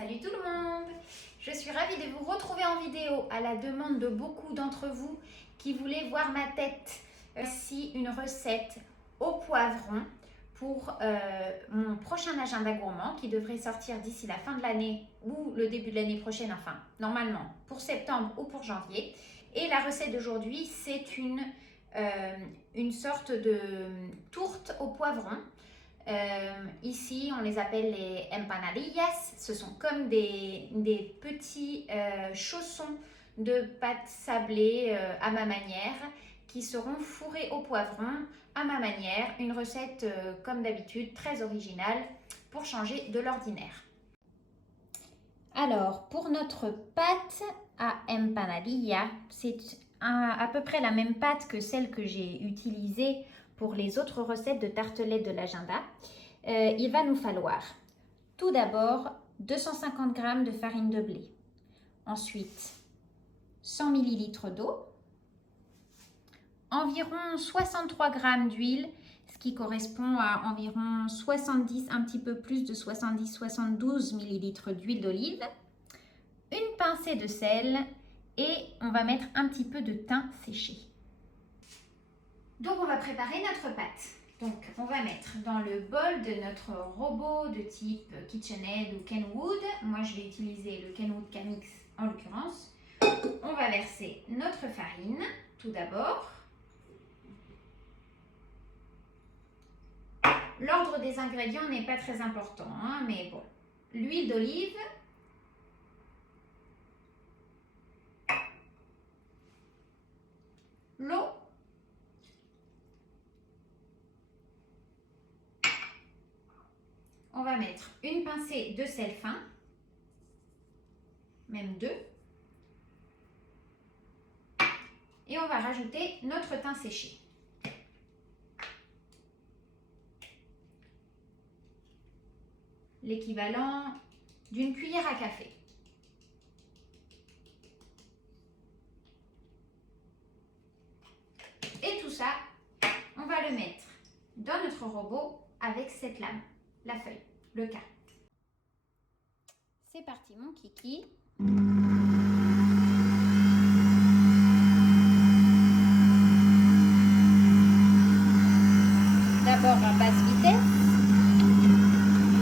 Salut tout le monde! Je suis ravie de vous retrouver en vidéo à la demande de beaucoup d'entre vous qui voulaient voir ma tête. Voici une recette au poivron pour mon prochain agenda gourmand qui devrait sortir d'ici la fin de l'année ou le début de l'année prochaine, enfin normalement pour septembre ou pour janvier. Et la recette d'aujourd'hui, c'est une sorte de tourte au poivron. Ici, on les appelle les empanadillas. Ce sont comme des petits chaussons de pâte sablée à ma manière qui seront fourrés au poivron à ma manière. Une recette comme d'habitude très originale pour changer de l'ordinaire. Alors, pour notre pâte à empanadilla, c'est à peu près la même pâte que celle que j'ai utilisée pour les autres recettes de tartelettes de l'agenda. Il va nous falloir tout d'abord 250 g de farine de blé, ensuite 100 ml d'eau, environ 63 g d'huile, ce qui correspond à environ 70, un petit peu plus de 70-72 ml d'huile d'olive, une pincée de sel et on va mettre un petit peu de thym séché. Donc on va préparer notre pâte. Donc on va mettre dans le bol de notre robot de type KitchenAid ou Kenwood, moi je vais utiliser le Kenwood Camix en l'occurrence, on va verser notre farine tout d'abord. L'ordre des ingrédients n'est pas très important, hein, mais bon, l'huile d'olive, l'eau, on va mettre une pincée de sel fin, même deux, et on va rajouter notre thym séché. L'équivalent d'une cuillère à café. Et tout ça, on va le mettre dans notre robot avec cette lame, la feuille, le cas. C'est parti mon kiki. D'abord à basse vitesse.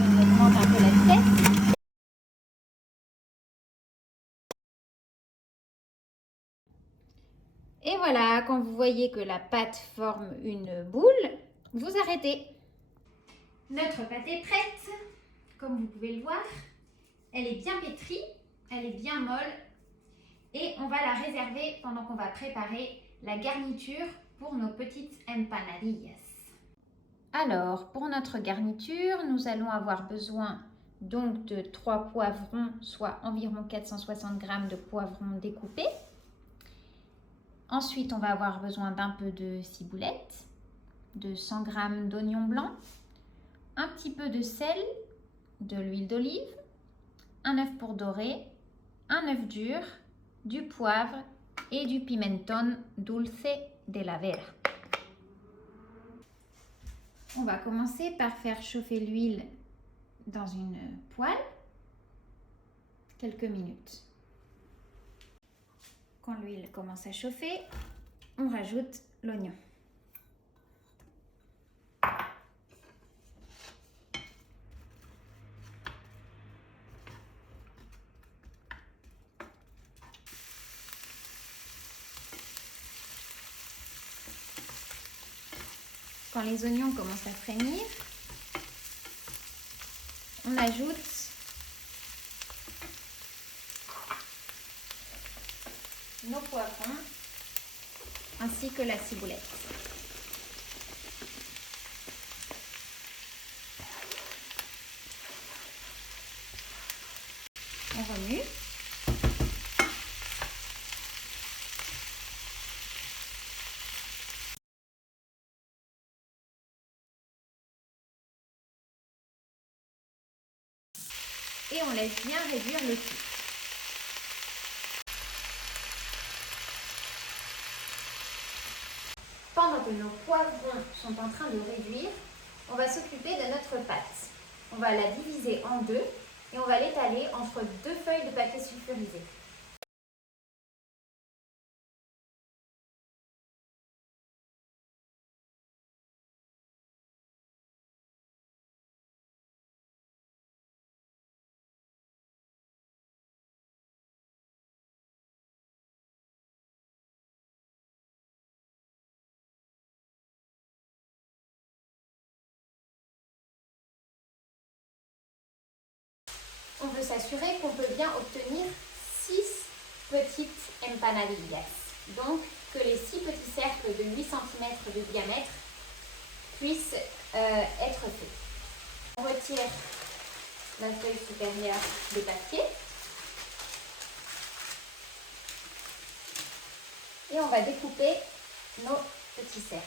On augmente un peu la vitesse. Et voilà, quand vous voyez que la pâte forme une boule, vous arrêtez. Notre pâte est prête, comme vous pouvez le voir. Elle est bien pétrie, elle est bien molle. Et on va la réserver pendant qu'on va préparer la garniture pour nos petites empanadillas. Alors, pour notre garniture, nous allons avoir besoin donc de 3 poivrons, soit environ 460 g de poivrons découpés. Ensuite, on va avoir besoin d'un peu de ciboulette, de 100 g d'oignons blancs, un petit peu de sel, de l'huile d'olive, un œuf pour dorer, un œuf dur, du poivre et du pimentón dulce de la vera. On va commencer par faire chauffer l'huile dans une poêle quelques minutes. Quand l'huile commence à chauffer, on rajoute l'oignon. Quand les oignons commencent à frémir, on ajoute nos poivrons ainsi que la ciboulette. On remue. Et on laisse bien réduire le tout. Pendant que nos poivrons sont en train de réduire, on va s'occuper de notre pâte. On va la diviser en deux et on va l'étaler entre 2 feuilles de papier sulfurisé. On veut s'assurer qu'on peut bien obtenir 6 petites empanadillas. Donc, que les 6 petits cercles de 8 cm de diamètre puissent être faits. On retire la feuille supérieure de papier. Et on va découper nos petits cercles.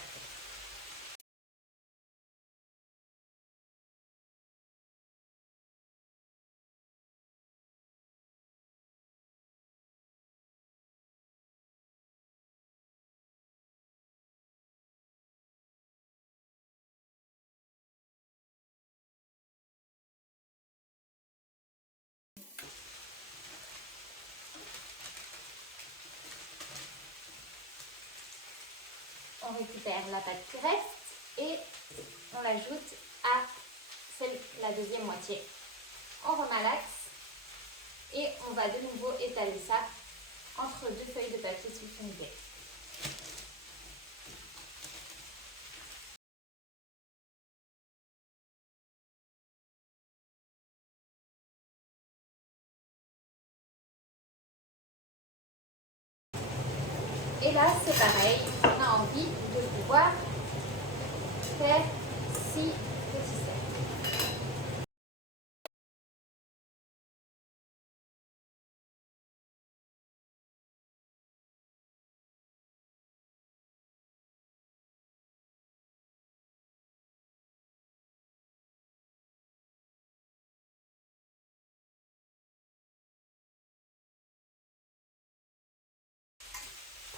On récupère la pâte qui reste et on l'ajoute à la deuxième moitié. On remalaxe et on va de nouveau étaler ça entre 2 feuilles de papier sulfurisé. Et là, c'est pareil, on a envie de pouvoir faire 6 petits cercles.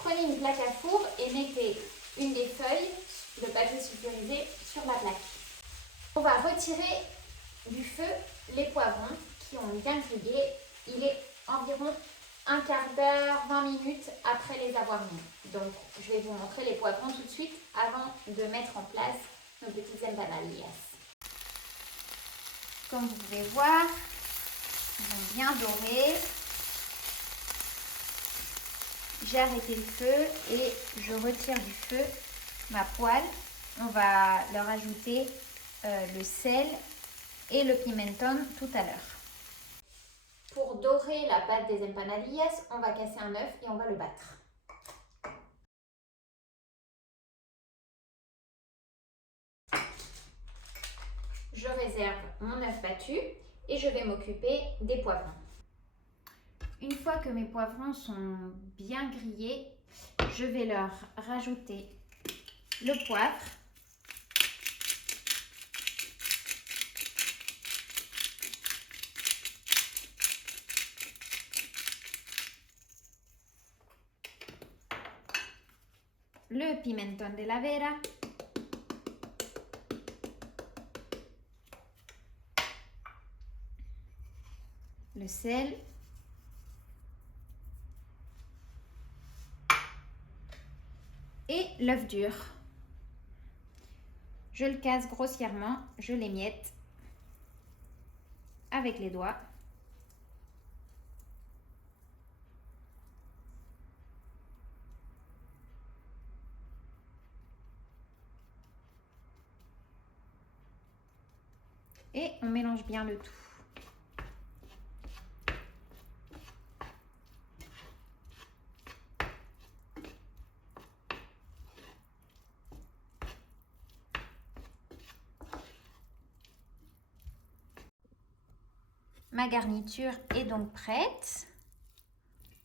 Prenez une plaque à four et mettez une des feuilles de papier sulfurisé sur la plaque. On va retirer du feu les poivrons qui ont bien grillé. Il est environ un quart d'heure, 20 minutes après les avoir mis. Donc, je vais vous montrer les poivrons tout de suite avant de mettre en place nos petites empanadillas. Comme vous pouvez voir, ils ont bien doré. J'ai arrêté le feu et je retire du feu ma poêle. On va leur ajouter le sel et le pimentón tout à l'heure. Pour dorer la pâte des empanadillas, on va casser un œuf et on va le battre. Je réserve mon œuf battu et je vais m'occuper des poivrons. Une fois que mes poivrons sont bien grillés, je vais leur rajouter le poivre, le pimentón de la vera, le sel, et l'œuf dur. Je le casse grossièrement, je l'émiette avec les doigts. Et on mélange bien le tout. Ma garniture est donc prête.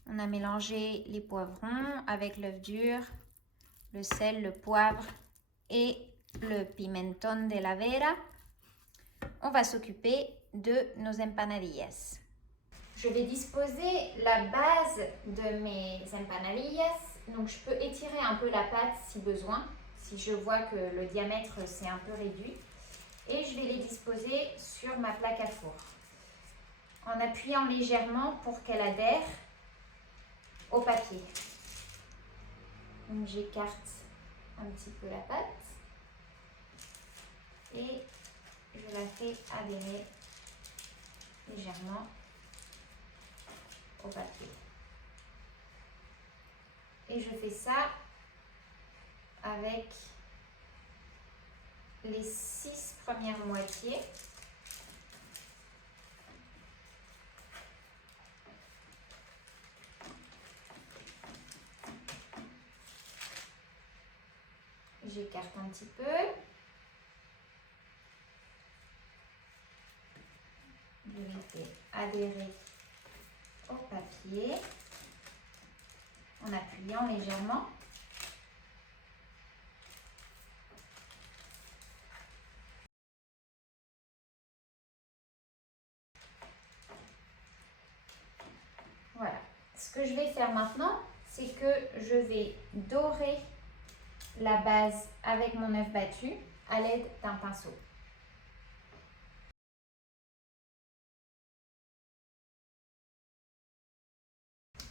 On a mélangé les poivrons avec l'œuf dur, le sel, le poivre et le pimentón de la vera. On va s'occuper de nos empanadillas. Je vais disposer la base de mes empanadillas. Donc je peux étirer un peu la pâte si besoin, si je vois que le diamètre s'est un peu réduit. Et je vais les disposer sur ma plaque à four. en appuyant légèrement pour qu'elle adhère au papier. Donc j'écarte un petit peu la pâte et je la fais adhérer légèrement au papier. Et je fais ça avec les 6 premières moitiés. J'écarte un petit peu. Je les fais adhérer au papier en appuyant légèrement. Voilà. Ce que je vais faire maintenant, c'est que je vais dorer la base avec mon œuf battu à l'aide d'un pinceau.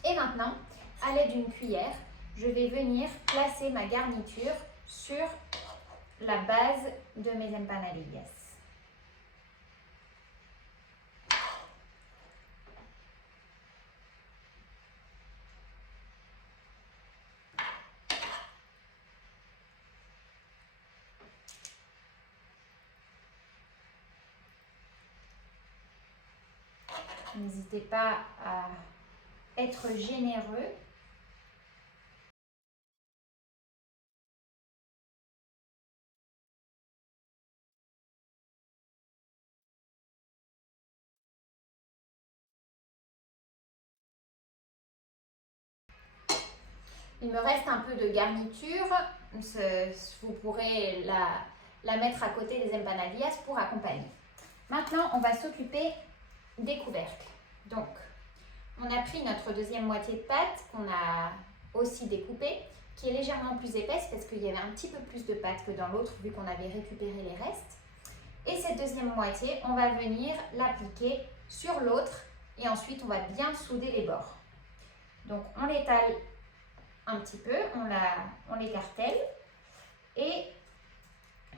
Et maintenant, à l'aide d'une cuillère, je vais venir placer ma garniture sur la base de mes empanadillas. N'hésitez pas à être généreux. Il me reste un peu de garniture. Vous pourrez la mettre à côté des empanadillas pour accompagner. Maintenant, on va s'occuper des couvercles. Donc, on a pris notre deuxième moitié de pâte qu'on a aussi découpée, qui est légèrement plus épaisse parce qu'il y avait un petit peu plus de pâte que dans l'autre vu qu'on avait récupéré les restes. Et cette deuxième moitié, on va venir l'appliquer sur l'autre et ensuite on va bien souder les bords. Donc, on l'étale un petit peu, on l'écartèle et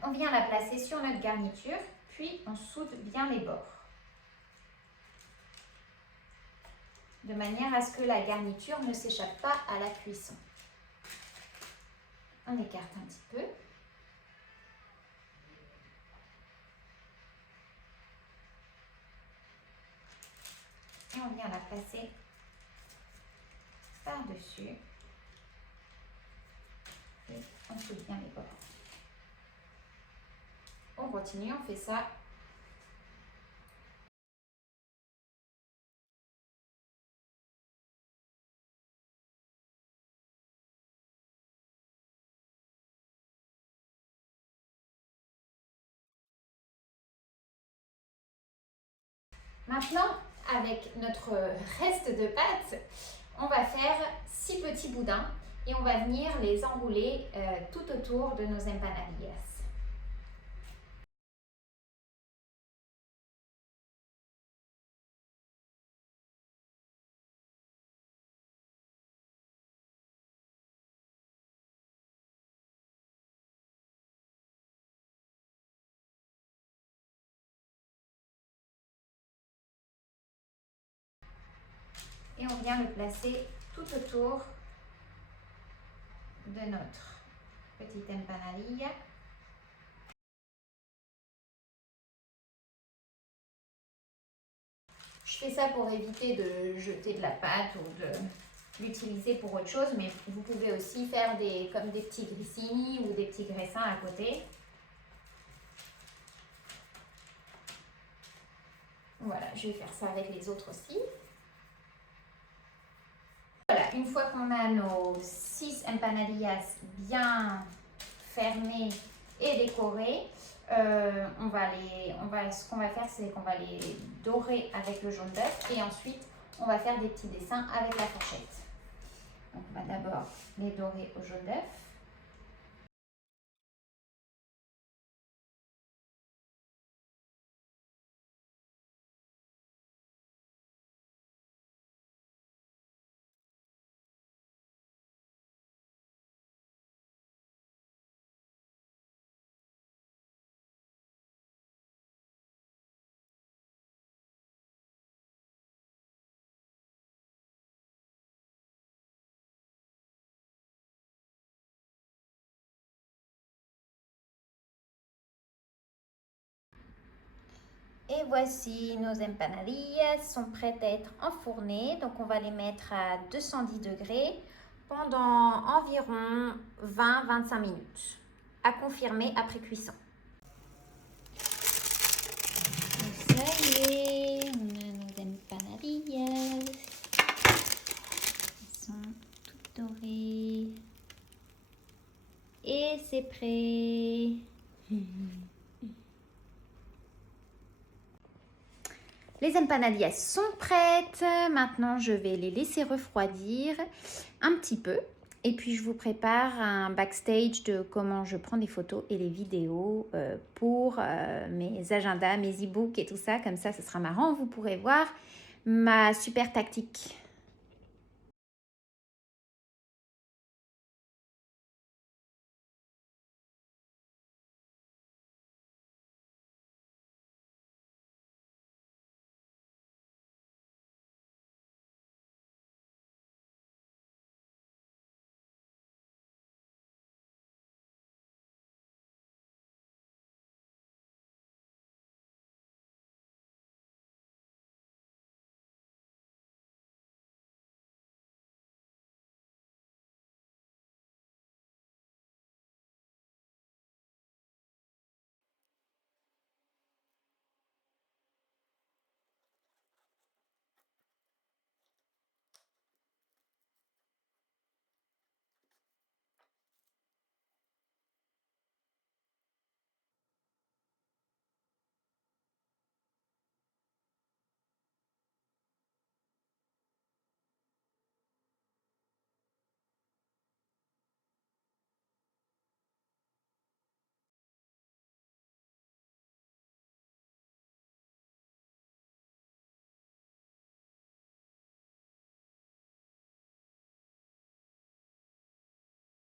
on vient la placer sur notre garniture, puis on soude bien les bords. De manière à ce que la garniture ne s'échappe pas à la cuisson. On écarte un petit peu. Et on vient la placer par-dessus. Et on soude bien les bords. On continue, on fait ça. Maintenant, avec notre reste de pâte, on va faire 6 petits boudins et on va venir les enrouler tout autour de nos empanadillas. Et on vient le placer tout autour de notre petite empanadilla. Je fais ça pour éviter de jeter de la pâte ou de l'utiliser pour autre chose, mais vous pouvez aussi faire comme des petits grissini ou des petits graissins à côté. Voilà, je vais faire ça avec les autres aussi. Voilà, une fois qu'on a nos 6 empanadillas bien fermées et décorées, ce qu'on va faire, c'est qu'on va les dorer avec le jaune d'œuf et ensuite on va faire des petits dessins avec la fourchette. Donc on va d'abord les dorer au jaune d'œuf. Et voici nos empanadillas sont prêtes à être enfournées. Donc on va les mettre à 210 degrés pendant environ 20-25 minutes. À confirmer après cuisson. Et ça y est, on a nos empanadillas. Elles sont toutes dorées. Et c'est prêt. Les empanadillas sont prêtes. Maintenant, je vais les laisser refroidir un petit peu. Et puis, je vous prépare un backstage de comment je prends des photos et les vidéos pour mes agendas, mes e-books et tout ça. Comme ça, ce sera marrant. Vous pourrez voir ma super tactique